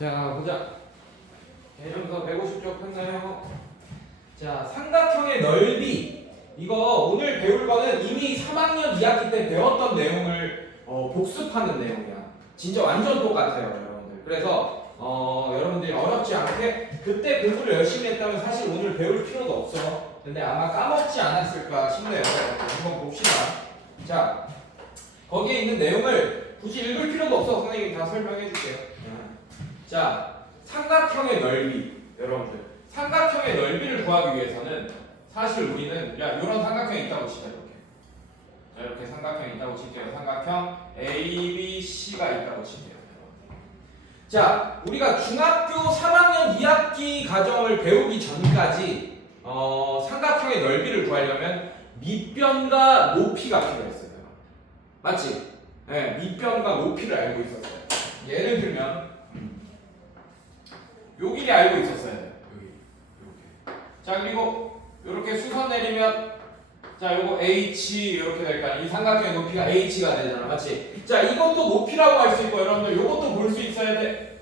자, 보자. 개념서 150쪽 했나요? 자, 삼각형의 넓이. 이거 오늘 배울 거는 이미 3학년 2학기 때 배웠던 내용을 복습하는 내용이야. 진짜 완전 똑같아요, 여러분들. 그래서 여러분들이 어렵지 않게 그때 공부를 열심히 했다면 사실 오늘 배울 필요도 없어. 근데 아마 까먹지 않았을까 싶네요. 한번 봅시다. 자, 거기에 있는 내용을 굳이 읽을 필요도 없어. 선생님이 다 설명해 줄게요. 자, 삼각형의 넓이. 여러분들, 삼각형의 넓이를 구하기 위해서는 사실 우리는 이런 삼각형이 있다고 치자. 이렇게. 자, 이렇게 삼각형이 있다고 칠게요. 삼각형 ABC가 있다고 칠게요. 자, 우리가 중학교 3학년 2학기 과정을 배우기 전까지 삼각형의 넓이를 구하려면 밑변과 높이가 필요했어요. 맞지? 네, 밑변과 높이를 알고 있었어요. 예를 들면 요 길이 알고 있었어야 돼요. 여기 이렇게. 자, 그리고 이렇게 수선 내리면 자, 요거 H 이렇게 될까? 이 삼각형의 높이가 H가 되잖아, 맞지? 자, 이것도 높이라고 할 수 있고, 여러분들 요것도 볼 수 있어야 돼.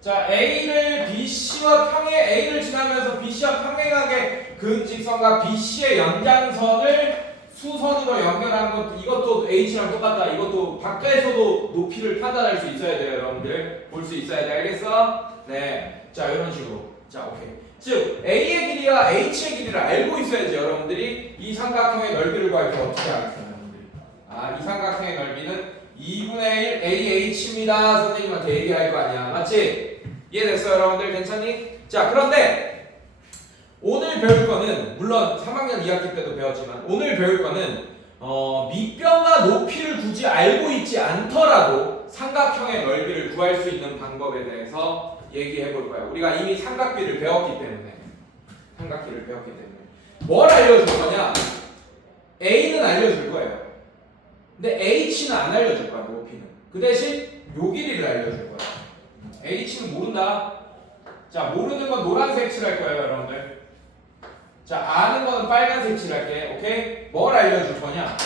자, A를 A를 지나면서 BC와 평행하게 그은 직선과 BC의 연장선을 수선으로 연결한 것, 이것도 H랑 똑같다. 이것도 밖에서도 높이를 판단할 수 있어야 돼요, 여러분들. 볼 수 있어야 돼, 알겠어? 네. 자, 이런 식으로. 자, 오케이. 즉, A의 길이와 H의 길이를 알고 있어야지 여러분들이 이 삼각형의 넓이를 구할 때 어떻게 하겠어요, 여러분들이? 이 삼각형의 넓이는 2분의 1 AH입니다. 선생님한테 얘기할 거 아니야. 맞지? 이해됐어요, 여러분들? 괜찮니? 자, 그런데 오늘 배울 거는, 물론 3학년 2학기 때도 배웠지만, 오늘 배울 거는 밑변과 높이를 굳이 알고 있지 않더라도 삼각형의 넓이를 구할 수 있는 방법에 대해서 얘기해 볼 거야. 우리가 이미 삼각비를 배웠기 때문에. 뭘 알려줄 거냐? A는 알려줄 거예요. 근데 H는 안 알려줄 거야, 높이는. 그 대신 요 길이를 알려줄 거야. H는 모른다. 자, 모르는 건 노란색 칠할 거예요, 여러분들. 자, 아는 거는 빨간색 칠할게. 오케이? 뭘 알려줄 거냐?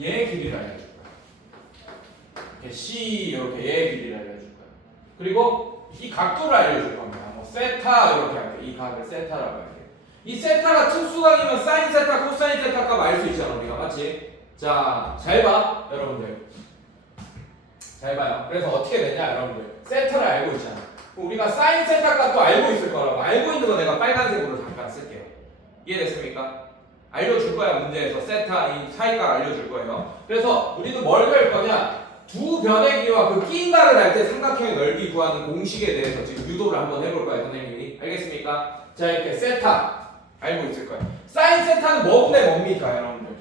얘 길이를 알려줄 거야. 이렇게 C, 이렇게 얘 길이를 알려줄 거야. 그리고 이 각도를 알려줄 겁니다. 뭐 세타 이렇게 할게. 이 각을 세타라고 할게. 이 세타가 특수각이면 사인 세타, 코사인 세타 값 알 수 있잖아, 우리가. 맞지? 자, 잘 봐, 여러분들. 잘 봐요. 그래서 어떻게 되냐, 여러분들. 세타를 알고 있잖아. 우리가 사인 세타 값도 알고 있을 거라고. 알고 있는 거 내가 빨간색으로 잠깐 쓸게요. 이해됐습니까? 알려줄 거야, 문제에서. 세타, 이 사이값 알려줄 거예요. 그래서 우리도 뭘 배울 거냐? 두 변의 길이와 그 끼인각을 할 때 삼각형의 넓이 구하는 공식에 대해서 지금 유도를 한번 해볼 거예요, 선생님이. 알겠습니까? 자, 이렇게 세타 알고 있을 거예요. 사인 세타는 뭐분의 뭡니까, 여러분들?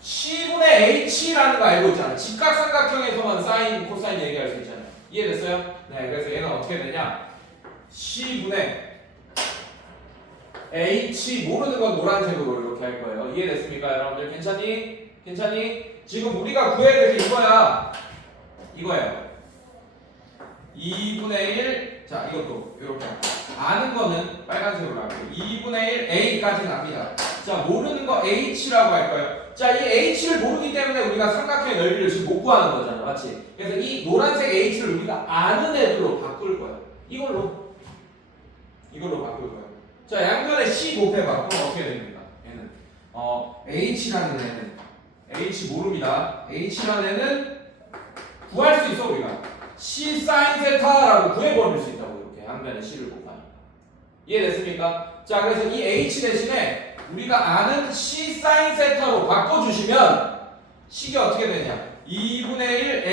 C분의 H라는 거 알고 있잖아. 직각삼각형에서만 사인, 코사인 얘기할 수 있잖아요. 이해됐어요? 네, 그래서 얘는 어떻게 되냐? C분의 H, 모르는 건 노란색으로 이렇게 할 거예요. 이해됐습니까, 여러분들? 괜찮니? 지금 우리가 구해야 될 게 이거예요. 2분의 1, 자, 이것도 이렇게 할게요. 아는 거는 빨간색으로 할게요. 2분의 1 A까지 납니다. 자, 모르는 거 H라고 할 거예요. 자, 이 H를 모르기 때문에 우리가 삼각형의 넓이를 지금 못 구하는 거잖아, 맞지? 그래서 이 노란색 H를 우리가 아는 애들로 바꿀 거예요. 이걸로 바꿀 거예요. 자, 양변에 C 곱해봐. 그럼 어떻게 됩니까? 얘는 H라는 애는 H 모릅니다. H라는 애는 구할 수 있어, 우리가. C 사인 세타라고 구해버릴 수 있다고. 이렇게 양변에 C를 곱하니까. 이해됐습니까? 자, 그래서 이 H 대신에 우리가 아는 C 사인 세타로 바꿔주시면 식이 어떻게 되냐? 2분의 1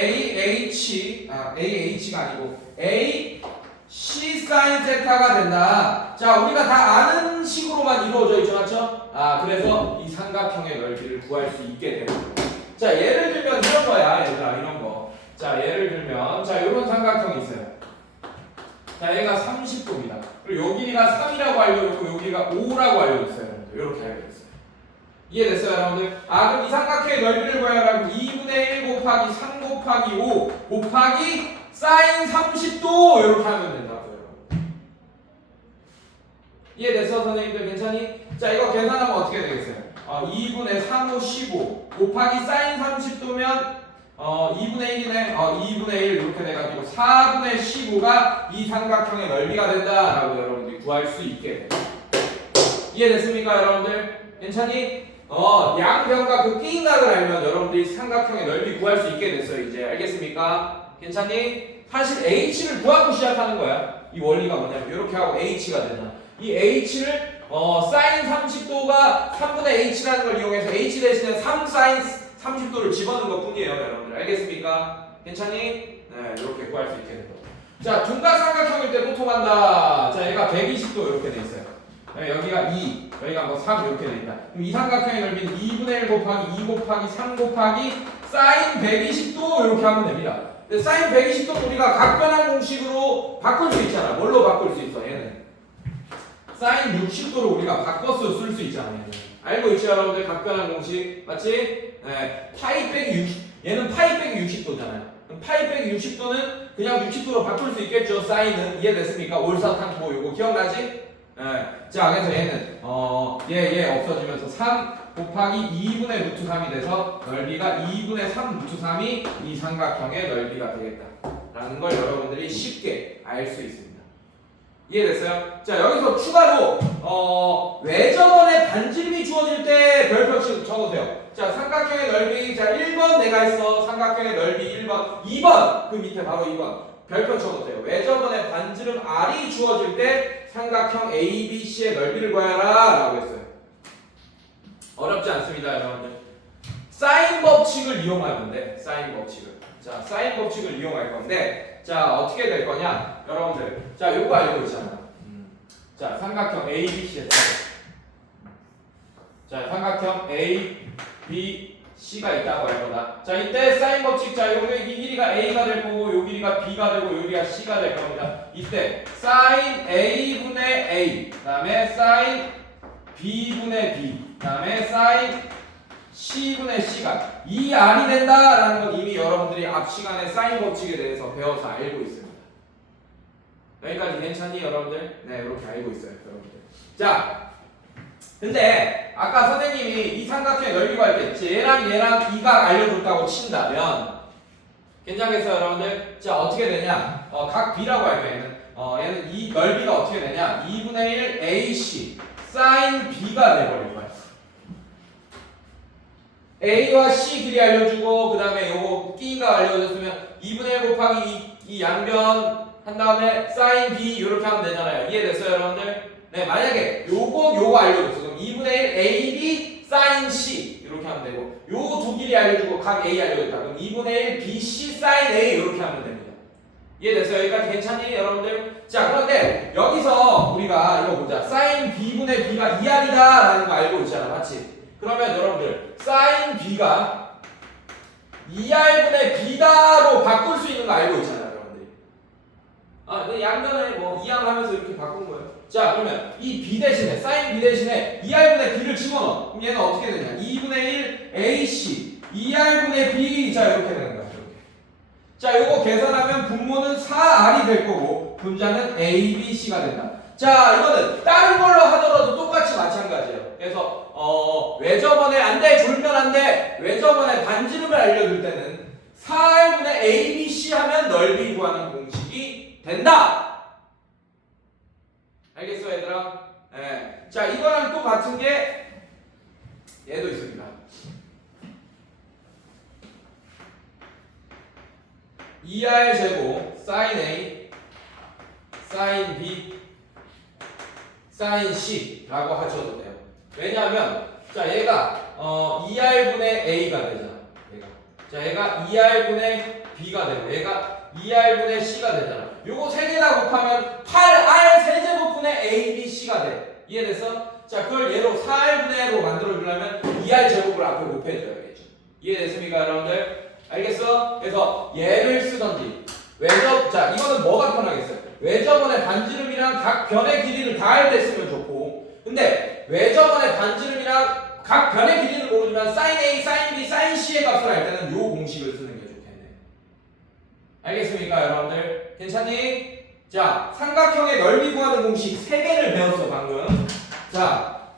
AH가 아니고 A C 사인 세타가 된다. 자, 우리가 다 아는 식으로만 이루어져 있죠, 맞죠? 그래서 이 삼각형의 넓이를 구할 수 있게 되는 거예요. 자, 예를 들면 이런 거야, 얘들아, 이런 거. 자, 예를 들면, 자, 이런 삼각형이 있어요. 자, 얘가 30도입니다. 그리고 여기가 3이라고 알려줬고, 여기가 5라고 알려줬어요. 이렇게 알려줬어요. 이해됐어요, 여러분들? 그럼 이 삼각형의 넓이를 구하려면 2분의 1 곱하기 3 곱하기 5 곱하기 사인 30도 이렇게 하면 된다고요. 이해됐어, 선생님들? 괜찮니? 자, 이거 계산하면 어떻게 되겠어요? 2분의 3호 15 곱하기 사인 30도면 2분의 1이네. 2분의 1 이렇게 돼가지고 4분의 15가 이 삼각형의 넓이가 된다라고 여러분들이 구할 수 있게 돼요. 이해됐습니까, 여러분들? 괜찮니? 양변과 그 끼인각을 알면 여러분들이 삼각형의 넓이 구할 수 있게 됐어요. 이제 알겠습니까? 괜찮니? 사실 h를 구하고 시작하는 거야. 이 원리가 뭐냐면 이렇게 하고 h가 되잖아. 이 h를 사인 30도가 3분의 h라는 걸 이용해서 h 대신에 3 사인 30도를 집어넣은 것 뿐이에요, 여러분들. 알겠습니까? 괜찮니? 네, 이렇게 구할 수 있게 되고. 자, 둔각삼각형일 때 보통한다. 자, 얘가 120도 이렇게 돼 있어요. 네, 여기가 2, 여기가 뭐 3 이렇게 돼 있다. 그럼 이 삼각형의 넓이는 2분의 1 곱하기 2 곱하기 3 곱하기 사인 120도 이렇게 하면 됩니다. 근데 사인 120도 우리가 각변환 공식으로 바꿀 수 있잖아. 뭘로 바꿀 수 있어, 얘는? 사인 60도로 우리가 바꿔서 쓸 수 있잖아, 얘는. 알고 있죠, 여러분들? 각변환 공식. 맞지? 네. 파이 빼기 60, 얘는 파이 빼기 60도잖아요. 그럼 파이 빼기 60도는 그냥 60도로 바꿀 수 있겠죠, 사인은. 이해됐습니까? 올사탕고 요거 기억나지? 네. 자, 그래서 얘는 얘 없어지면서 3 곱하기 2분의 루트 3이 돼서 넓이가 2분의 3 루트 3이 이 삼각형의 넓이가 되겠다 라는 걸 여러분들이 쉽게 알 수 있습니다. 이해됐어요? 자, 여기서 추가로 외접원의 반지름이 주어질 때 별표씩 적어주세요. 자, 삼각형의 넓이, 자 1번 내가 했어. 삼각형의 넓이 1번, 2번 그 밑에 바로 2번 별표 쳐보세요. 외접원의 반지름 R이 주어질 때 삼각형 ABC의 넓이를 구하라 라고 했어요. 어렵지 않습니다, 여러분들. 사인 법칙을 이용할 건데, 사인 법칙을. 자, 사인 법칙을 이용할 건데, 자, 어떻게 될 거냐, 여러분들. 자, 요거 알고 있잖아. 자, 삼각형 ABC의 자, 삼각형 ABC가 있다고 할 거다. 자, 이때 사인 법칙, 자, 여기 이 길이가 A가 될 거고, 요 길이가 B가 되고, 요 길이가 C가 될 겁니다. 이때 사인 A분의 A, 그 다음에 사인 B분의 B, 그 다음에 사인 C분의 C가 이 R이 된다라는 건 이미 여러분들이 앞 시간에 사인 법칙에 대해서 배워서 알고 있습니다. 여기까지 괜찮니, 여러분들? 네, 이렇게 알고 있어요, 여러분들. 자, 근데 아까 선생님이 이 삼각형의 넓이 구할 때 얘랑 얘랑 이 각 알려줬다고 친다면 괜찮겠어요, 여러분들? 자, 어떻게 되냐? 각 B라고 할게요. 얘는 이 넓이가 어떻게 되냐? 2분의 1 AC 사인 B가 돼버릴 거야. A와 C 길이 알려주고 그 다음에 요거 끼인가 알려줬으면 2분의 1 곱하기 이 양변 한 다음에 사인 B 이렇게 하면 되잖아요. 이해됐어요, 여러분들? 네, 만약에 요거 알려줬어. 그럼 2분의 1 AB 사인 C 이렇게 하면 되고 요 두 길이 알려주고 각 A 알려줬다. 그럼 2분의 1 BC 사인 A 이렇게 하면 됩니다. 이해됐어요? 여기까지 괜찮니, 여러분들? 자, 그런데 여기서 우리가 이거 보자. 사인 B분의 B가 2R이다 라는 거 알고 있잖아. 맞지? 그러면 여러분들 사인 B가 2R분의 B다로 바꿀 수 있는 거 알고 있잖아요, 여러분들이. 양변을 뭐 이항하면서 이렇게 바꾼 거예요. 자, 그러면 이 B 대신에 사인 B 대신에 2R분의 B를 집어넣어. 그럼 얘는 어떻게 되냐? 2분의 1 AC 2R분의 B, 자 이렇게 되는 거야. 이렇게. 자, 요거 계산하면 분모는 4R이 될 거고 분자는 ABC가 된다. 자, 이거는 다른 걸로 하더라도 똑같이 마찬가지예요. 그래서 외접원의 안돼, 줄면 안돼. 외접원의 반지름을 알려줄 때는 4R분의 ABC 하면 넓이 구하는 공식이 된다. 알겠어, 얘들아? 네. 자, 이거랑 또 같은 게 얘도 있습니다. 2R 제곱 사인 A 사인 B 사인 C라고 하셔도 돼요. 왜냐하면 자, 얘가 2R분의 A가 되잖아. 얘가 2R분의 B가 되고 얘가 2R분의 C가 되잖아. 요거 세 개 다 곱하면 8R 세제곱분의 ABC가 돼. 이해됐어? 자, 그걸 얘로 4R분의로 만들어주려면 2R 제곱을 앞에 곱해줘야겠죠. 이해됐습니까, 여러분들? 알겠어? 그래서 얘를 쓰던지 자, 이거는 뭐가 편하겠어요? 외접원의 반지름이랑 각 변의 길이를 다 할 때 쓰면 좋고, 근데 외접원의 반지름이랑 각 변의 길이를 모르지만 사인 A, 사인 B, 사인 C의 값을 할 때는 요 공식을 쓰는 게 좋겠네. 알겠습니까, 여러분들? 괜찮니? 자, 삼각형의 넓이 구하는 공식 3개를 배웠어, 방금. 자,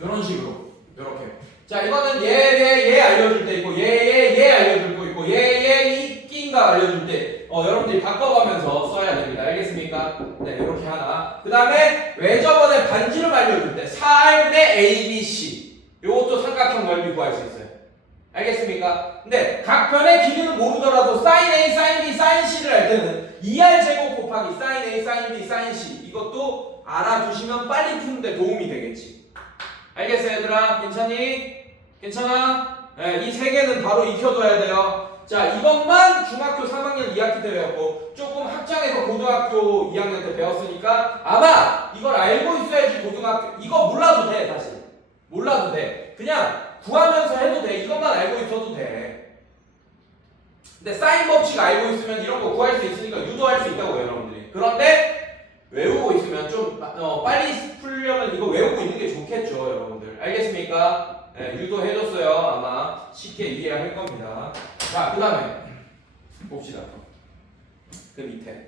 요런 식으로. 요렇게. 자, 이거는 얘 알려줄 때 있고, 얘 알려줄 거 있고, 이 끼인가 알려줄 때, 여러분들이 바꿔가면서 써야 됩니다. 알겠습니까? 네, 이렇게 하나. 그 다음에 외접원의 반지름 알려줄 때, 4R분의 ABC. 요것도 삼각형 넓이 구할 수 있어요. 알겠습니까? 근데 각 변의 길이는 모르더라도 sin A, sin B, sin C를 알 때는 2R 제곱 곱하기 sin A, sin B, sin C. 이것도 알아두시면 빨리 푸는데 도움이 되겠지. 알겠어요, 얘들아? 괜찮니? 괜찮아? 네, 이 세 개는 바로 익혀둬야 돼요. 자, 이것만 중학교 3학년 2학기 때 배웠고 조금 학장에서 고등학교 2학년 때 배웠으니까 아마 이걸 알고 있어야지 고등학교 이거 몰라도 돼. 사실 몰라도 돼. 그냥 구하면서 해도 돼. 이것만 알고 있어도 돼. 근데 사인 법칙 알고 있으면 이런 거 구할 수 있으니까 유도할 수 있다고 여러분들이. 그런데 외우고 있으면 좀 빨리 풀려면 이거 외우고 있는 게 좋겠죠, 여러분들. 알겠습니까? 네, 유도해줬어요. 아마 쉽게 이해할 겁니다. 자, 그 다음에 봅시다. 그 밑에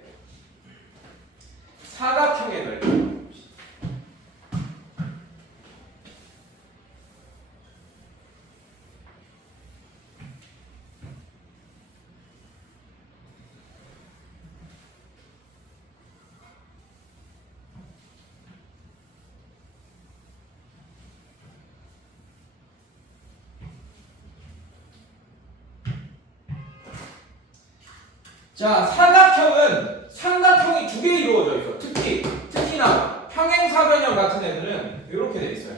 사각형의 넓이. 자, 삼각형이 두 개 이루어져 있어. 특히나 평행사변형 같은 애들은 이렇게 돼 있어요.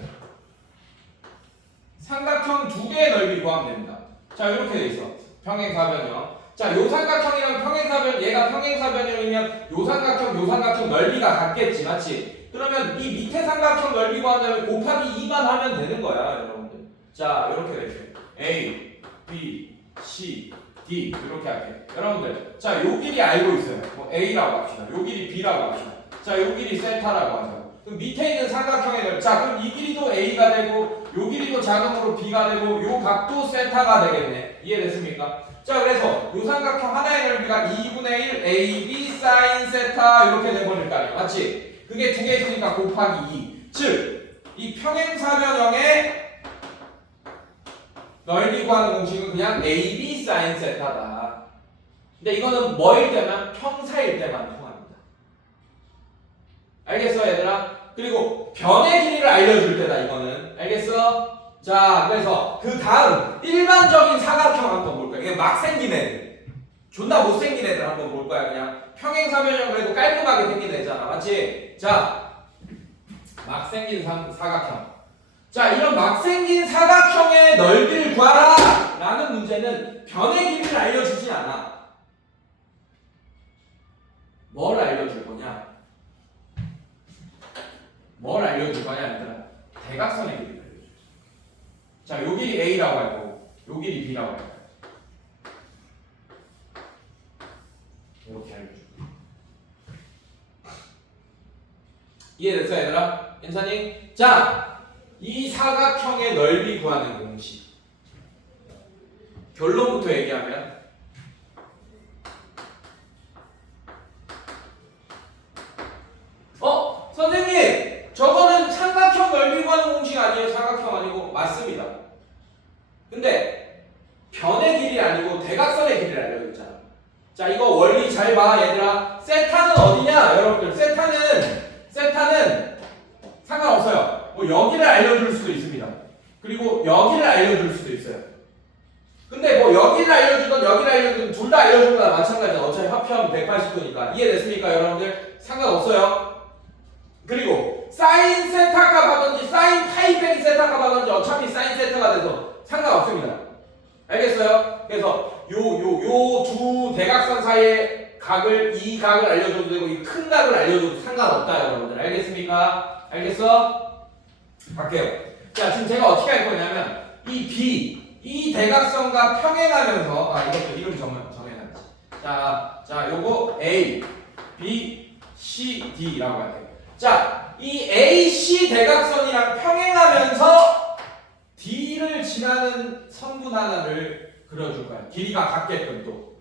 삼각형 두 개의 넓이 구하면 됩니다. 자, 이렇게 돼 있어. 평행사변형. 자, 요 삼각형이랑 평행사변, 얘가 평행사변형이면 요 삼각형 넓이가 같겠지, 맞지? 그러면 이 밑에 삼각형 넓이 구한다면 곱하기 2만 하면 되는 거야, 여러분들. 자, 이렇게 돼 있어요. A, B, C, D 이렇게 할게요. 여러분들, 자, 요 길이 알고 있어요. 뭐 A라고 합시다. 요 길이 B라고 합시다. 자, 요 길이 세타라고 하죠. 그럼 밑에 있는 삼각형의 넓이, 자, 그럼 이 길이도 A가 되고, 요 길이도 자동으로 B가 되고, 요 각도 세타가 되겠네. 이해됐습니까? 자, 그래서 요 삼각형 하나의 넓이가 2분의 1 AB sin 세타 이렇게 돼버릴 거 아니야, 맞지? 그게 두 개 있으니까 곱하기 2. 즉, 이 평행사변형의 넓이 구하는 공식은 그냥 AB sin 세타다. 근데 이거는 뭐일 때만? 평사일 때만 통합니다. 알겠어, 얘들아? 그리고 변의 길이를 알려줄 때다, 이거는. 알겠어? 자, 그래서 그 다음 일반적인 사각형 한번 볼 거야. 그냥 막 생긴 애들. 존나 못생긴 애들 한번 볼 거야. 그냥 평행사변형 그래도 깔끔하게 생긴 애잖아. 맞지? 자, 막 생긴 사각형. 자, 이런 막 생긴 사각형의 넓이를 구하라! 라는 문제는 변의 길이를 알려주진 않아. 뭘 알려줄 거냐? 뭘 알려줄 거냐, 얘들아? 대각선의 길이를 알려줄 거야. 자, 요 길이 A라고 하고, 요 길이 B라고 할까요? 이렇게 알려줄 거야. 이해됐어, 얘들아? 괜찮니? 자! 이 사각형의 넓이 구하는 공식. 결론부터 얘기하면 선생님! 저거는 삼각형 넓이 구하는 공식 아니에요? 사각형 아니고? 맞습니다. 근데 변의 길이 아니고 대각선의 길이를 알려줬잖아. 자, 이거 원리 잘 봐, 얘들아. 세타는 어디냐? 여러분들, 세타는 상관없어요. 뭐 여기를 알려줄 수도 있습니다. 그리고 여기를 알려줄 수도 있어요. 근데 뭐 여기를 알려주든 여기를 알려주든 둘 다 알려주는 거나 마찬가지야. 어차피 합하면 180도니까. 이해됐습니까, 여러분들? 상관없어요. 그리고 사인 세타 값 하든지 사인 파이 빼기 세타 값 하든지 어차피 사인 세타가 돼서 상관없습니다. 알겠어요? 그래서 요 두 대각선 사이의 각을, 이 각을 알려줘도 되고 이 큰 각을 알려줘도 상관없다, 여러분들. 알겠습니까? 알겠어? 갈게요. 자, 지금 제가 어떻게 할 거냐면 이 B, 이 대각선과 평행하면서 이것도 이름 정해놔야지. 자, 요거 A, B, C, D라고 할게요. 자, 이 AC 대각선이랑 평행하면서 D를 지나는 선분 하나를 그려줄 거야. 길이가 같게끔 또.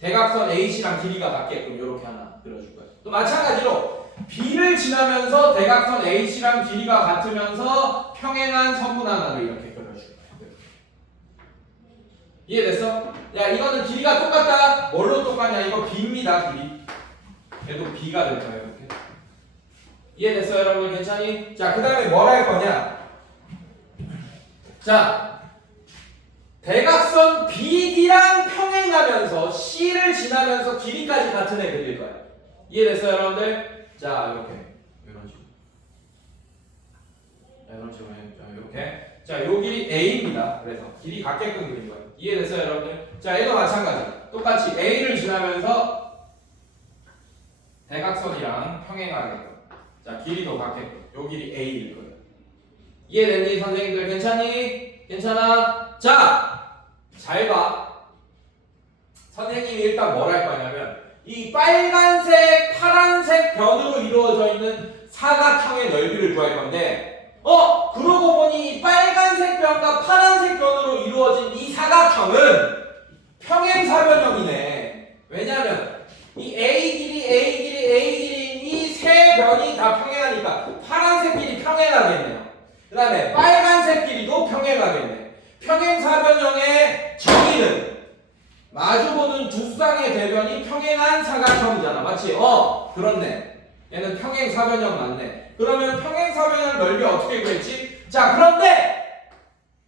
대각선 AC랑 길이가 같게끔 이렇게 하나 그려줄 거야. 또 마찬가지로 B를 지나면서 대각선 AC랑 길이가 같으면서 평행한 선분 하나를 이렇게 그려줄 거야. 이해됐어? 야 이거는 길이가 똑같다. 뭘로 똑같냐? 이거 b입니다. 길이. 얘도 b가 될 거예요. 이렇게. 이해됐어요 여러분들? 괜찮니? 자 그 다음에 뭘 할 거냐? 자 대각선 BD랑 평행하면서 C를 지나면서 길이까지 같은 애 그릴 거야. 이해됐어요 여러분들? 자 이렇게 이런 식으로 이런 식으로 이렇게 자 요 길이 A입니다. 그래서 길이 같게끔 그린 거예요. 이해됐어요 여러분들? 자 얘도 마찬가지 똑같이 A를 지나면서 대각선이랑 평행하게끔 자 길이도 같게끔 요 길이 A일 거예요. 이해됐니 선생님들? 괜찮니? 괜찮아? 자 잘 봐. 선생님이 일단 뭘 할 거냐면 이 빨간색, 파란색 변으로 이루어져 있는 사각형의 넓이를 구할 건데 그러고 보니 빨간색 변과 파란색 변으로 이루어진 이 사각형은 평행사변형이네. 왜냐면 이 A 길이, A 길이, A 길이인 이 세 변이 다 평행하니까 파란색 길이 평행하겠네요. 그 다음에 빨간색 길이도 평행하겠네. 평행사변형의 정의는 마주보는 두 쌍의 대변이 평행한 사각형이잖아. 맞지? 그렇네. 얘는 평행사변형 맞네. 그러면 평행사변형 넓이 어떻게 구했지? 자, 그런데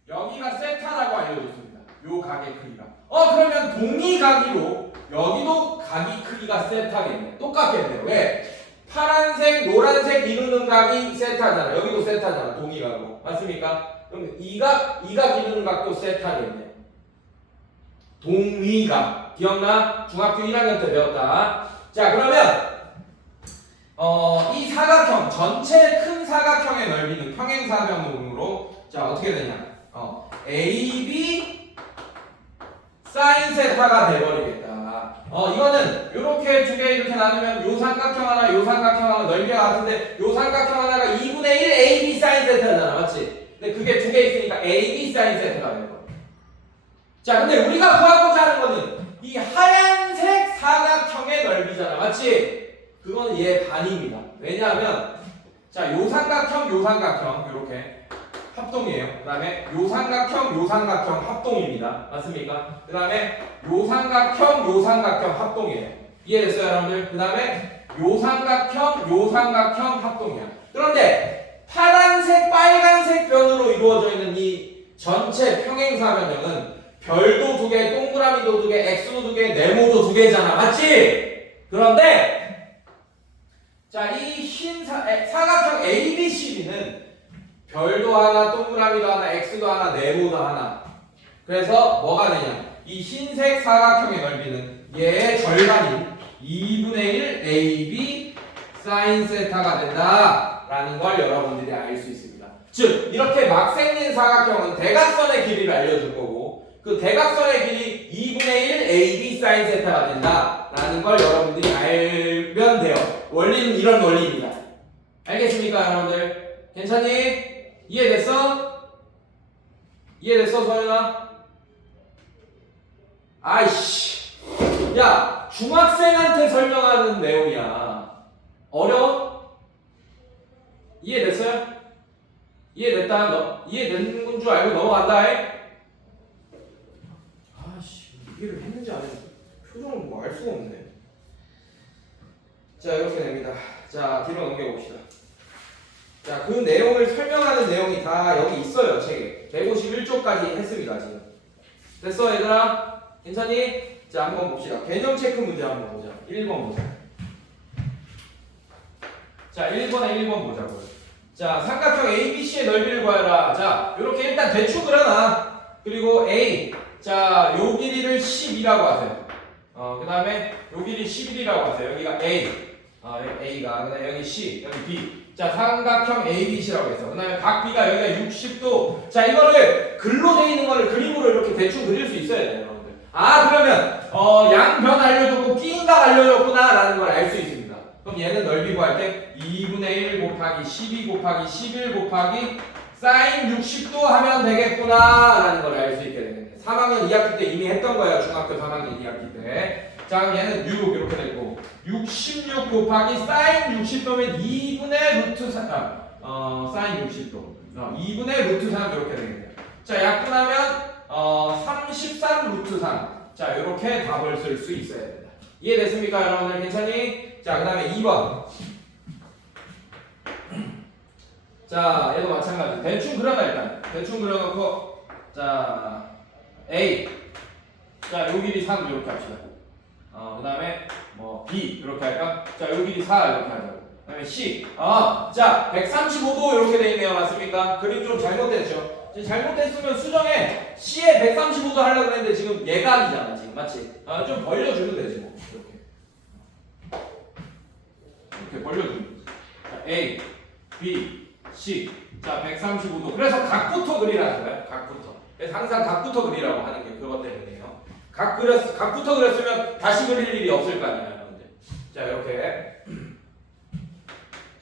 여기가 세타라고 알려줬습니다. 요 각의 크기가. 그러면 동의각이로 여기도 각이 크기가 세타겠네. 똑같겠네요. 왜? 파란색, 노란색 이루는 각이 세타잖아. 여기도 세타잖아. 동의각으로. 맞습니까? 그럼 이각 이루는 각도 세타겠네. 동의각. 기억나? 중학교 1학년 때 배웠다. 자, 그러면 이 사각형 전체 큰 사각형의 넓이는 평행사변으로 자 어떻게 되냐? AB 사인 세타가 돼버리겠다. 이거는 이렇게 두 개 이렇게 나누면 요 삼각형 하나, 요 삼각형 하나 넓이가 같은데 요 삼각형 하나가 2분의 1 AB 사인 세타잖아, 맞지? 근데 그게 두 개 있으니까 AB 사인 세타가 되는 거야. 자, 근데 우리가 구하고자 하는 거는 이 하얀색 사각형의 넓이잖아, 맞지? 그거는 얘 반입니다. 왜냐하면 자, 요 삼각형, 요 삼각형 이렇게 합동이에요. 그 다음에 요 삼각형, 요 삼각형 합동입니다. 맞습니까? 그 다음에 요 삼각형, 요 삼각형 합동이에요. 이해됐어요, 여러분들? 그 다음에 요 삼각형, 요 삼각형 합동이야. 그런데 파란색, 빨간색 변으로 이루어져 있는 이 전체 평행사변형은 별도 두 개, 동그라미도 두 개, X도 두 개, 네모도 두 개잖아. 맞지? 그런데 자, 이 흰 사각형 ABCD는 별도 하나, 동그라미도 하나, X도 하나, 네모도 하나. 그래서 뭐가 되냐? 이 흰색 사각형의 넓이는 얘의 절반인 2분의 1 AB 사인 세타가 된다라는 걸 여러분들이 알 수 있습니다. 즉 이렇게 막 생긴 사각형은 대각선의 길이를 알려줄 거고 그 대각선의 길이 2분의 1 AB 사인 세타가 된다라는 걸 여러분들이 알면 돼요. 원리는 이런 원리입니다. 알겠습니까, 여러분들? 괜찮니? 이해됐어? 이해됐어, 서연아? 아이씨. 야, 중학생한테 설명하는 내용이야. 어려워? 이해됐어요? 이해됐다? 너 이해된 건 줄 알고 넘어간다. 아이씨, 이해를 했는지 안 했는지 표정을 뭐 알 수가 없네. 자, 이렇게 됩니다. 자, 뒤로 넘겨봅시다. 자, 그 내용을 설명하는 내용이 다 여기 있어요, 책에. 151쪽까지 했습니다, 지금. 됐어, 얘들아? 괜찮니? 자, 한번 봅시다. 개념 체크 문제 한번 보자. 1번 보자. 자, 1번에 1번 보자고요. 자, 삼각형 ABC의 넓이를 구하라. 자, 이렇게 일단 대충 그려놔. 그리고 A. 자, 요 길이를 10이라고 하세요. 그 다음에 요 길이 11이라고 하세요. 여기가 A. A가. 그 다음에 여기 C. 여기 B. 자, 삼각형 ABC라고 했어. 그 다음에 각 B가 여기가 60도. 자, 이거를 글로 되어 있는 거를 그림으로 이렇게 대충 그릴 수 있어야 돼요, 여러분들. 그러면, 양변 알려줬고, 끼인각 알려줬구나, 라는 걸 알 수 있습니다. 그럼 얘는 넓이 구할 때 2분의 1 곱하기 12 곱하기 11 곱하기 사인 60도 하면 되겠구나, 라는 걸 알 수 있게 되겠네. 3학년 2학기 때 이미 했던 거예요, 중학교 3학년 2학기 때. 자, 그럼 얘는 6 이렇게 되고 66 곱하기 사인 60도면 2분의 루트 3 사인 60도 2분의 루트 3 이렇게 되겠네요. 자, 약분하면 33 루트 3. 자, 이렇게 답을 쓸 수 있어야 된다. 이해됐습니까, 여러분들? 괜찮니? 자, 그 다음에 2번. 자, 얘도 마찬가지. 대충 그려놔, 일단. 대충 그려놓고, 자, A. 자, 요 길이 3 이렇게 합시다. 그 다음에 뭐 B 이렇게 할까? 자, 요 길이 4 이렇게 하자고. 그 다음에 C. 자, 135도 이렇게 돼 있네요. 맞습니까? 그림 좀 잘못됐죠? 지금 잘못됐으면 수정에 C에 135도 하려고 했는데 지금 예각이잖아, 지금. 맞지? 좀 벌려주면 되지, 뭐. 이렇게 벌려주면 되지. 자, A, B, C. 자, 135도. 그래서 각부터 그리라는 거야. 각부터. 그래서 항상 각부터 그리라고 하는 게 그것 때문이에요. 각부터 그렸으면 다시 그릴 일이 없을 거 아니에요, 여러분들. 자, 이렇게.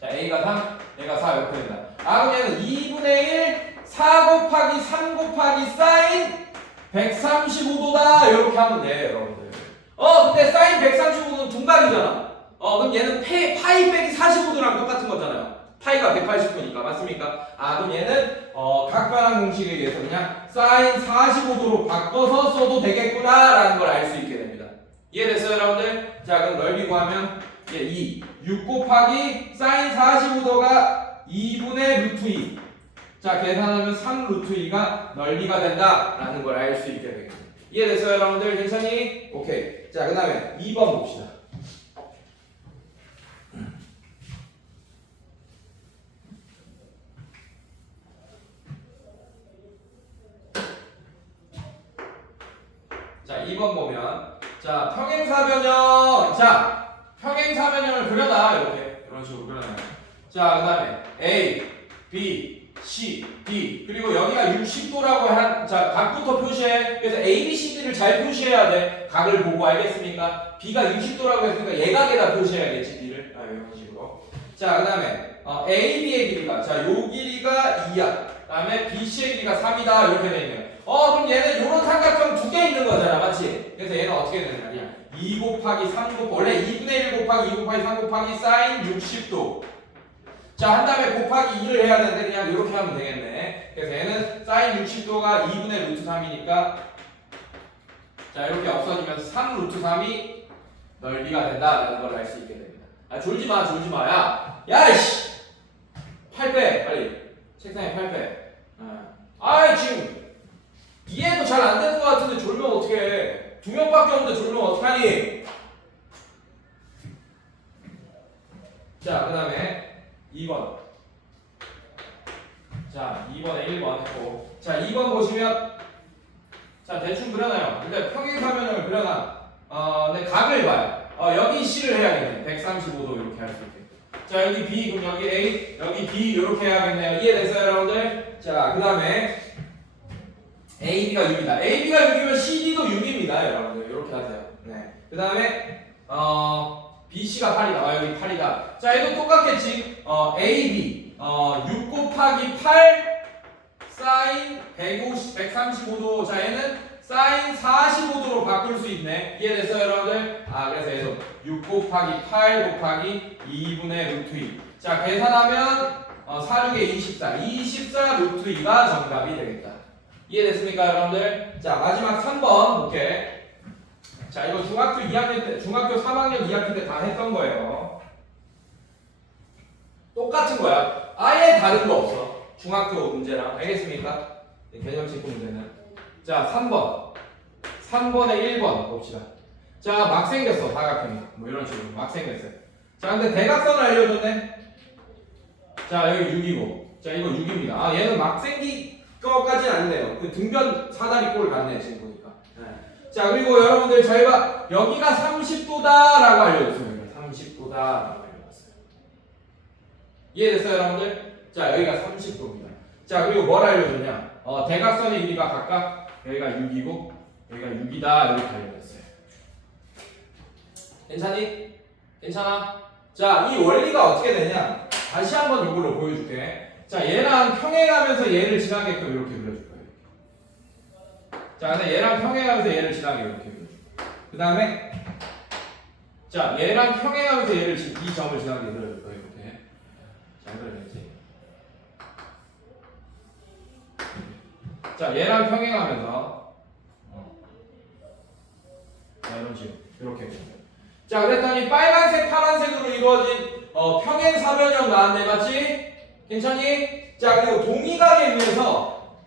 자, A가 3, A가 4 이렇게 된다. 그럼 얘는 2분의 1, 4 곱하기 3 곱하기 사인 135도다. 이렇게 하면 돼, 여러분들. 근데 사인 135도는 둔각이잖아. 그럼 얘는 파이 빼기 45도랑 똑같은 거잖아요. 파이가 180도니까. 맞습니까? 그럼 얘는 각변환 공식에 의해서 그냥 사인 45도로 바꿔서 써도 되겠구나라는 걸 알 수 있게 됩니다. 이해됐어요, 여러분들? 자, 그럼 넓이 구하면 6 곱하기 사인 45도가 2분의 루트 2. 자, 계산하면 3 루트 2가 넓이가 된다라는 걸 알 수 있게 되겠습니다. 이해됐어요, 여러분들? 괜찮니? 오케이. 자, 그 다음에 2번 봅시다. 자, 2번 보면, 자, 평행사변형. 자, 평행사변형을 그려놔. 이렇게. 이런 식으로 그려놔요. 자, 그 다음에 A, B, C, D. 그리고 여기가 60도라고 한, 자, 각부터 표시해. 그래서 A, B, C, D를 잘 표시해야 돼. 각을 보고 알겠습니까? B가 60도라고 했으니까 얘각에다 표시해야겠지, D를. 이런 식으로. 자, 그 다음에 A, B의 길이가, 자, 요 길이가 2야. 그 다음에 B, C의 길이가 3이다. 이렇게 돼 있네요. 그럼 얘는 요런 삼각형 2개 있는 거잖아, 맞지? 그래서 얘는 어떻게 되느냐? 그냥 2 곱하기 3 곱하기, 원래 2분의 1 곱하기 2 곱하기 3 곱하기 사인 60도. 자, 한 다음에 곱하기 2를 해야 되는데 그냥 이렇게 하면 되겠네. 그래서 얘는 사인 60도가 2분의 루트 3이니까 자, 이렇게 없어지면서 3 루트 3이 넓이가 된다라는 걸 알 수 있게 됩니다. 졸지 마, 졸지 마. 야, 이씨! 8 빼, 빨리. 책상에 8 빼. 지금 이해도 잘 안 되는 것 같은데 졸면 어떡해. 2명밖에 없는데 졸면 어떡하니? 자, 그 다음에 2번. 자, 2번에 1번 했고. 자, 2번 보시면, 자, 대충 그려놔요. 근데 평행사변형을 그려놔. 근데 각을 봐요. 여기 C를 해야겠네. 135도 이렇게 할 수 있게. 자, 여기 B, 그럼 여기 A, 여기 B 이렇게 해야겠네요. 이해됐어요, 여러분들? 자, 그 다음에 AB가 6이다. AB가 6이면 CD도 6입니다, 여러분들. 이렇게 하세요. 네. 그 다음에 BC가 8이다. 여기 8이다. 자, 얘도 똑같겠지. AB 6 곱하기 8 사인 135도. 자, 얘는 사인 45도로 바꿀 수 있네. 이해됐어요, 여러분들? 그래서 얘도 6 곱하기 8 곱하기 2분의 루트 2. 자, 계산하면 4, 6에 24. 24 루트 2가 정답이 되겠다. 이해됐습니까, 여러분들? 자, 마지막 3번 볼게. 자, 이거 중학교 2학년 때, 중학교 3학년 2학기 때 다 했던 거예요. 똑같은 거야. 아예 다른 거 없어. 중학교 문제랑. 알겠습니까? 개념 체크 문제는. 자, 3번. 3번에 1번 봅시다. 자, 막 생겼어, 사각형이. 뭐 이런 식으로 막 생겼어요. 자, 근데 대각선을 알려줬네. 자, 여기 6이고. 자, 이거 6입니다. 얘는 막 생긴 것까지는 아니네요. 그 등변 사다리꼴 같네, 지금 보니까. 네. 자, 그리고 여러분들 잘 봐. 여기가 30도다라고 알려줬어요. 30도다라고 알려줬어요. 이해됐어요, 여러분들? 자, 여기가 30도입니다. 자, 그리고 뭘 알려줬냐? 대각선의 길이가 각각 여기가 6이고 여기가 6이다 이렇게 알려줬어요. 괜찮니? 괜찮아? 자, 이 원리가 어떻게 되냐? 다시 한번 이걸로 보여줄게. 자, 얘랑 평행하면서 얘를 지나게끔 이렇게 그려줄 거예요. 자, 근데 얘랑 평행하면서 얘를 지나게 이렇게 그려줄 거예요. 그 다음에 자, 얘랑 평행하면서 얘를 이 점을 지나게 그려줄 거예요. 이렇게 잘 그려야지. 자, 얘랑 평행하면서 자, 이런 식으로 이렇게. 자, 그랬더니 빨간색, 파란색으로 이루어진 평행 사변형 나왔네, 맞지? 괜찮니? 자, 그리고 동의각에 의해서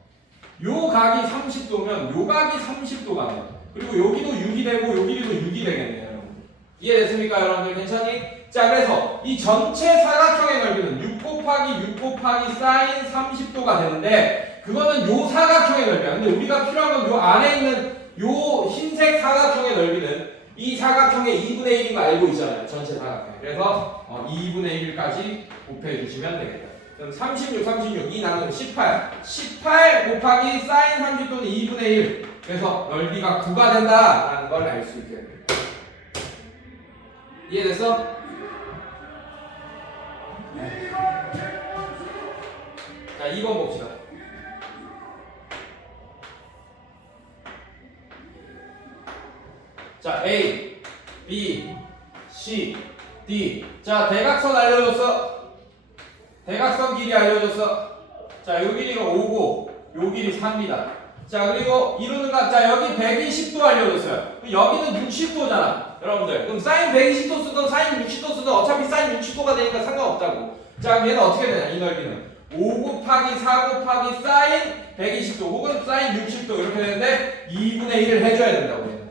요 각이 30도면 요 각이 30도가 돼. 그리고 여기도 6이 되고 여기도 6이 되겠네요, 여러분. 이해됐습니까, 여러분들? 괜찮니? 자, 그래서 이 전체 사각형의 넓이는 6 곱하기 6 곱하기 사인 30도가 되는데 그거는 요 사각형의 넓이야. 근데 우리가 필요한 건 요 안에 있는 요 흰색 사각형의 넓이는 이 사각형의 2분의 1인 거 알고 있잖아요. 전체 사각형. 그래서 2분의 1까지 곱해주시면 되겠다. 그럼 36, 36, 2 나누면 18. 18 곱하기 사인 30도는 2분의 1. 그래서 넓이가 9가 된다라는 걸 알 수 있게 됩니다. 이해됐어? 자, 2번 봅시다. 자, A, B, C, D. 자, 대각선 알려줬어. 대각선 길이 알려줬어. 자, 요 길이가 5고, 요 길이 4입니다. 자, 그리고 이루는 각, 자, 여기 120도 알려줬어요. 여기는 60도잖아. 여러분들. 그럼 사인 120도 쓰든 사인 60도 쓰든 어차피 사인 60도가 되니까 상관없다고. 자, 그럼 얘는 어떻게 되냐, 이 넓이는. 5 곱하기 4 곱하기 사인 120도 혹은 사인 60도 이렇게 되는데 2분의 1을 해줘야 된다고. 얘는.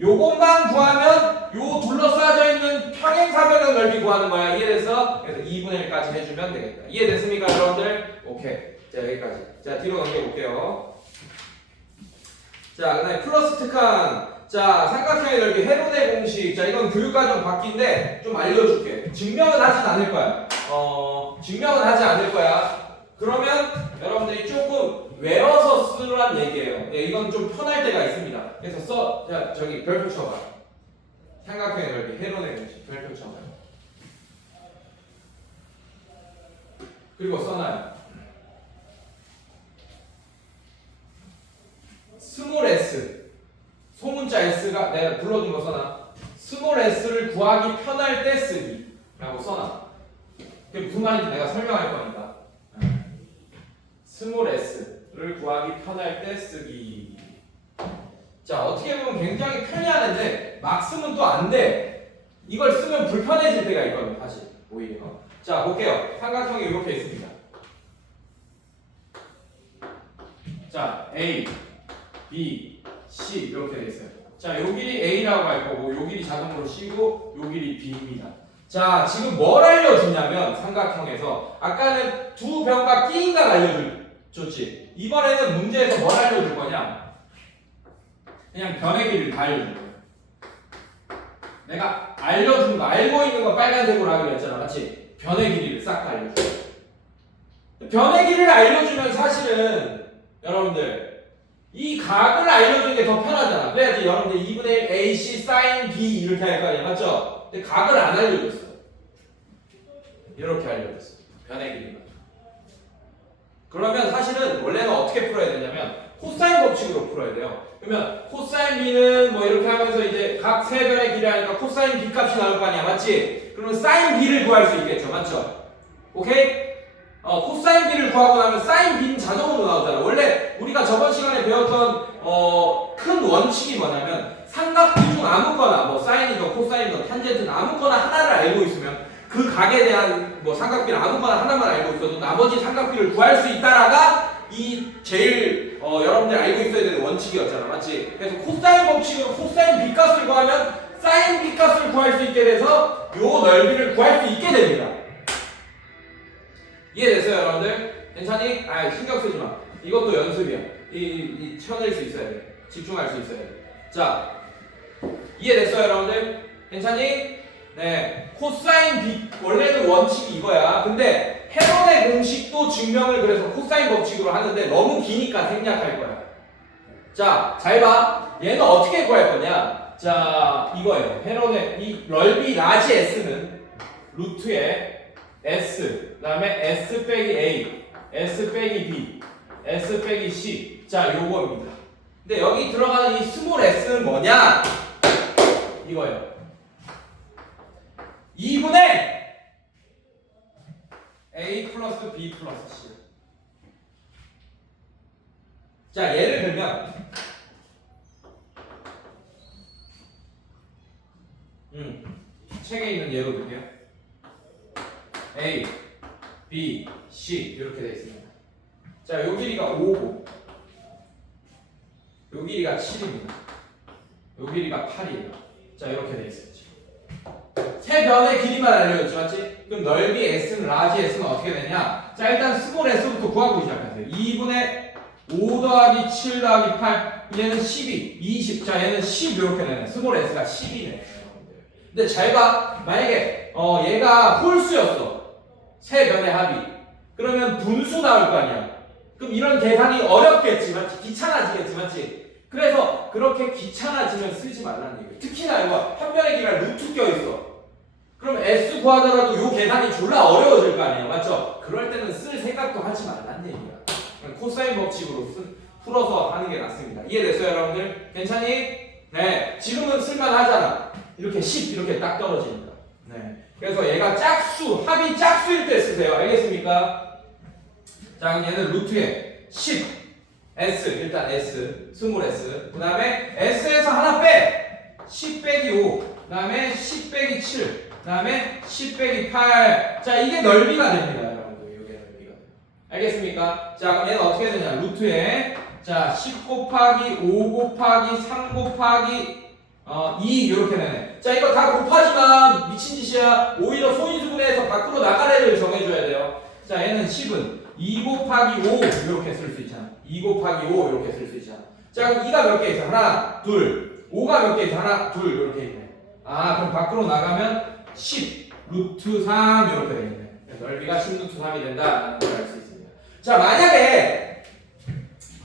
요것만 구하면 요 둘러싸여 있는 평행사변형 넓이 구하는 거야. 이해됐어? 그래서 2분의 1까지 해주면 되겠다. 이해됐습니까, 여러분들? 오케이. 자, 여기까지. 자, 뒤로 넘겨볼게요. 자, 그 다음에 플러스 특한. 자, 삼각형의 넓이 헤로네 공식. 자, 이건 교육과정 바뀐데 좀 알려줄게. 증명은 하진 않을 거야. 증명은 하지 않을 거야. 그러면 여러분들이 조금 외워서 쓰란 얘기예요. 예, 이건 좀 편할 때가 있습니다. 그래서 자, 저기 별표 쳐봐. 삼각형의 넓이 헤로네 공식 별표 쳐봐. 그리고 써놔요. 스몰 s 소문자 s가 내가 불러준 거 써놔. 스몰 s를 구하기 편할 때 쓰기 라고 써놔. 그게 무슨 말인지 내가 설명할 거니까. 스몰 s를 구하기 편할 때 쓰기. 자, 어떻게 보면 굉장히 편히 하는데 막 쓰면 또 안 돼. 이걸 쓰면 불편해질 때가 있거든, 사실. 오히려. 자, 볼게요. 삼각형이 이렇게 있습니다. 자, A, B, C 이렇게 돼 있어요. 자, 요 길이 A라고 할 거고, 요 길이 자동으로 C고, 요 길이 B입니다. 자, 지금 뭘 알려주냐면 삼각형에서 아까는 두 변과 끼인 각 알려줬지. 이번에는 문제에서 뭘 알려줄 거냐? 그냥 변의 길이를 다 알려줄 거야. 내가 알려준 거, 알고 있는 거 빨간색으로 하기로 했잖아, 맞지? 변의 길이를 싹 다 알려줘. 변의 길이를 알려주면 사실은 여러분들 이 각을 알려주는 게 더 편하잖아. 그래야지 여러분들 2분의 1 AC sin B 이렇게 할 거 아니야, 맞죠? 근데 각을 안 알려줬어. 이렇게 알려줬어. 변의 길이만. 그러면 사실은 원래는 어떻게 풀어야 되냐면 코사인 법칙으로 풀어야 돼요. 그러면 코사인 B는 뭐 이렇게 하면서 이제 각 세 변의 길이 하니까 코사인 B 값이 나올 거 아니야, 맞지? 그러면 사인 B를 구할 수 있겠죠, 맞죠? 오케이? 코사인 B를 구하고 나면 사인 B는 자동으로 나오잖아. 원래 우리가 저번 시간에 배웠던 큰 원칙이 뭐냐면 삼각비 중 아무거나 뭐 사인이든 코사인이든 탄젠트는 아무거나 하나를 알고 있으면 그 각에 대한 뭐 삼각비를 아무거나 하나만 알고 있어도 나머지 삼각비를 구할 수 있다라가 이 제일 여러분들 알고 있어야 되는 원칙이었잖아, 맞지? 그래서 코사인 법칙으로 코사인 B 값을 구하면 사인 B 값을 구할 수 있게 돼서 요 넓이를 구할 수 있게 됩니다. 이해됐어요, 여러분들? 괜찮니? 아, 신경 쓰지 마. 이것도 연습이야. 이 쳐낼 수 있어야 돼. 집중할 수 있어야 돼. 자, 이해됐어요, 여러분들? 괜찮니? 네. 코사인 B, 원래는 원칙이 이거야. 근데 헤론의 공식도 증명을 그래서 코사인 법칙으로 하는데 너무 기니까 생략할 거야. 자, 잘 봐. 얘는 어떻게 구할 거냐? 자, 이거예요. 헤론의 이 넓이 라지 S는 루트에 S, 그 다음에 S 빼기 A, S 빼기 B, S 빼기 C. 자, 요거입니다. 근데 여기 들어가는 이 스몰 s는 뭐냐? 이거예요. 2분의 A 플러스 B 플러스 C. 자, 예를 들면 책에 있는 예로 볼게요. A, B, C 이렇게 되어 있습니다. 자, 요 길이가 5고 요 길이가 7입니다. 요 길이가 8이에요. 자, 이렇게 되어 있어요. 세 변의 길이만 알려줬지, 맞지? 그럼 넓이 S는 라지 S는 어떻게 되냐? 자, 일단 스몰 S부터 구하고 시작하세요. 2분의 5 더하기 7 더하기 8 얘는 12, 20. 자, 얘는 10 이렇게 되네. 스몰 S가 10이네. 근데 잘 봐. 만약에 얘가 홀수였어. 세 변의 합이. 그러면 분수 나올 거 아니야. 그럼 이런 계산이 어렵겠지, 맞지? 귀찮아지겠지, 맞지? 그래서 그렇게 귀찮아지면 쓰지 말라는 얘기예요. 특히나 이거 한 변의 길이가 루트 껴있어. 그럼 S 구하더라도 요 계산이 졸라 어려워질 거 아니에요, 맞죠? 그럴 때는 쓸 생각도 하지 말라는 얘기야. 그냥 코사인 법칙으로 풀어서 하는 게 낫습니다. 이해됐어요, 여러분들? 괜찮니? 네, 지금은 쓸만하잖아. 이렇게 10 이렇게 딱 떨어지니까. 네, 그래서 얘가 짝수, 합이 짝수일 때 쓰세요. 알겠습니까? 자, 그럼 얘는 루트에 10 S, 일단 S, 스몰 S. 그 다음에 S에서 하나 빼! 10 빼기 5. 그 다음에 10 빼기 7. 그 다음에 10 빼기 8. 자, 이게 넓이가 됩니다, 여러분들. 이게 넓이가 돼요. 알겠습니까? 자, 그럼 얘는 어떻게 되냐? 루트에 자, 10 곱하기 5 곱하기 3 곱하기 2 이렇게 되네. 자, 이거 다 곱하지만 미친 짓이야. 오히려 소인수분해에서 밖으로 나가래를 정해줘야 돼요. 자, 얘는 10은 2 곱하기 5 이렇게 쓸 수 있잖아. 2 곱하기 5 이렇게 쓸 수 있잖아. 자, 그럼 2가 몇 개 있어? 하나, 둘. 5가 몇 개 있어? 하나, 둘 이렇게 있네. 아, 그럼 밖으로 나가면 10 루트 3 이렇게 되겠네. 넓이가 10 루트 3이 된다라는 걸 알 수 있습니다. 자, 만약에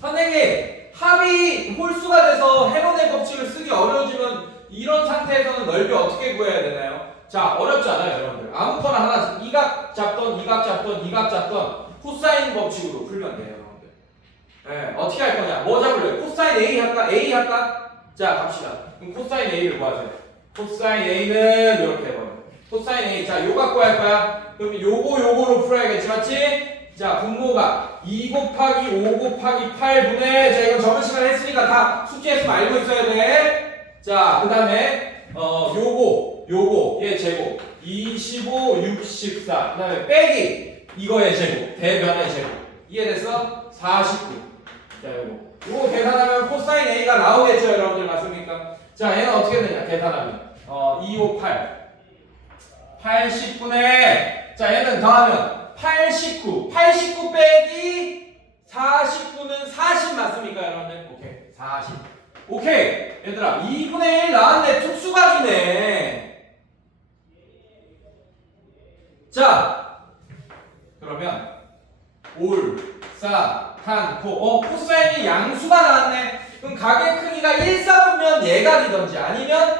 선생님 합이 홀수가 돼서 헤론의 법칙을 쓰기 어려워지면 이런 상태에서는 넓이 어떻게 구해야 되나요? 자, 어렵지 않아요, 여러분들. 아무거나 하나 이각 잡던 이각 잡던 이각 잡던 코사인 법칙으로 풀면 돼요, 여러분들. 네, 어떻게 할 거냐? 뭐 잡을래요? 코사인 A 할까? A 할까? 자, 갑시다. 그럼 코사인 A를 구하세요. 코사인 A는 이렇게 해봐요. 코사인 A. 자, 요 갖고 할 거야. 그럼 요거로 풀어야겠지, 맞지? 자, 분모가 2 곱하기 5 곱하기 8분의, 자, 이건 저번 시간에 했으니까 다 숙제에서 알고 있어야 돼. 자, 그 다음에 요거 얘 제곱 25 64. 그 다음에 빼기 이거의 제곱, 대변의 제곱. 이해됐어? 49. 자, 요거 계산하면 코사인 A가 나오겠죠, 여러분들. 맞습니까? 자, 얘는 어떻게 되냐? 계산하면 258 80분의, 자, 얘는 더하면 89 빼기 49는 40 맞습니까, 여러분들? 오케이, 40. 오케이, 얘들아, 2분의 1 나왔네. 특수각이네. 자, 그러면 올, 사, 탄, 코. 코사인이 양수가 나왔네. 그럼 각의 크기가 1, 4분면 예각이던지 아니면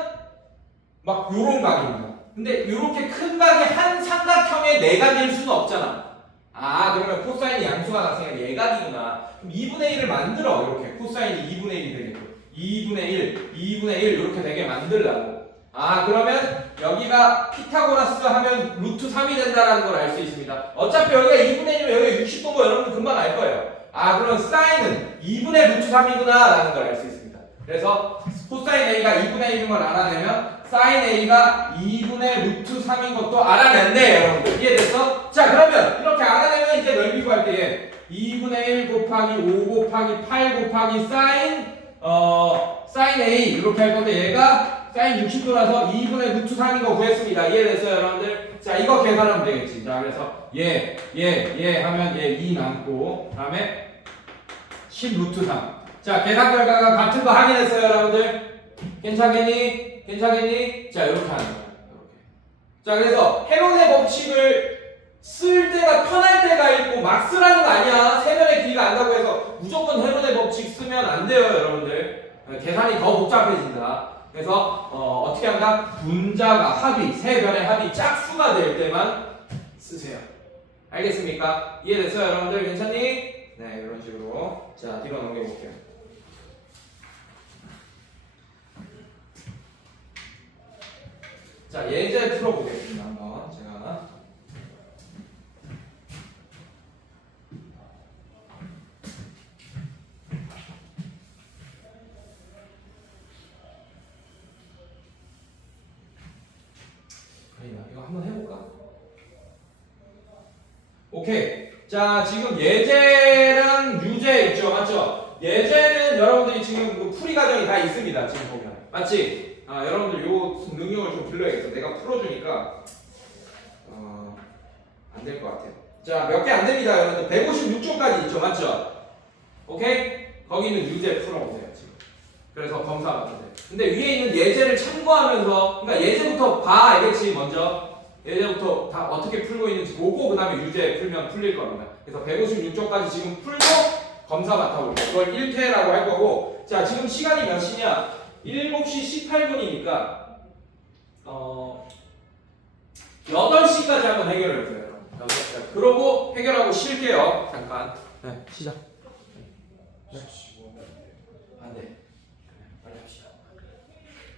막 요런 각입니다. 근데 요렇게 큰 각이 한 삼각형의 내각일 수는 없잖아. 아, 그러면 코사인이 양수가 나왔으니까 예각이구나. 그럼 2분의 1을 만들어. 이렇게 코사인이 2분의 1이 되겠고 2분의 1 이렇게 되게 만들라고. 아, 그러면 여기가 피타고라스 하면 루트 3이 된다는 걸 알 수 있습니다. 어차피 여기가 2분의 1이면 여기가 60도인 거 여러분들 금방 알 거예요. 아, 그럼 사인은 2분의 루트 3이구나 라는 걸 알 수 있습니다. 그래서 코사인 A가 2분의 1인 걸 알아내면 사인 A가 2분의 루트 3인 것도 알아냈네, 여러분들. 이해됐어? 자, 그러면 이렇게 알아내면 이제 넓이 구할 때 2분의 1 곱하기 5 곱하기 8 곱하기 사인 A 이렇게 할 건데 얘가 사인 60도라서 2분의 루트 3인 거 구했습니다. 이해됐어요, 여러분들? 자, 이거 계산하면 되겠지. 자, 그래서 얘 하면 얘 2 남고 다음에 10 루트 3. 자, 계산 결과가 같은 거 확인했어요, 여러분들? 괜찮겠니? 자, 이렇게 하는 거야. 이렇게. 자, 그래서 헤론의 법칙을 쓸 때가 편할 때가 있고 막 쓰라는 거 아니야. 세변의 길이가 안다고 해서 무조건 헤론의 법칙 쓰면 안 돼요, 여러분들. 계산이 더 복잡해진다. 그래서 어떻게 한다? 분자가 합이, 세변의 합이 짝수가 될 때만 쓰세요. 알겠습니까? 이해됐어요, 여러분들? 괜찮니? 네, 이런 식으로. 자, 뒤로 넘겨볼게요. 자, 예제 풀어보겠습니다. 한번 제가 오케이. 자, 지금 예제랑 유제 있죠, 맞죠? 예제는 여러분들이 지금 그 풀이 과정이 다 있습니다. 지금 보면 맞지? 아, 여러분들 요 능력을 좀 길러야겠어. 내가 풀어주니까 안 될 것 같아요. 자, 몇 개 안 됩니다, 여러분들. 156쪽까지 있죠, 맞죠? 오케이? 거기는 유제 풀어보세요, 지금. 그래서 검사 같은데. 근데 위에 있는 예제를 참고하면서, 그러니까 예제부터 봐, 알겠지? 먼저. 예제부터 다 어떻게 풀고 있는지 보고, 그 다음에 유제 풀면 풀릴 겁니다. 그래서 156쪽까지 지금 풀고, 검사 맡아볼게요. 그걸 1회라고 할 거고, 자, 지금 시간이 몇 시냐? 7시 18분이니까, 8시까지 한번 해결해 보세요. 그러고 해결하고 쉴게요. 잠깐. 네, 시작. 네.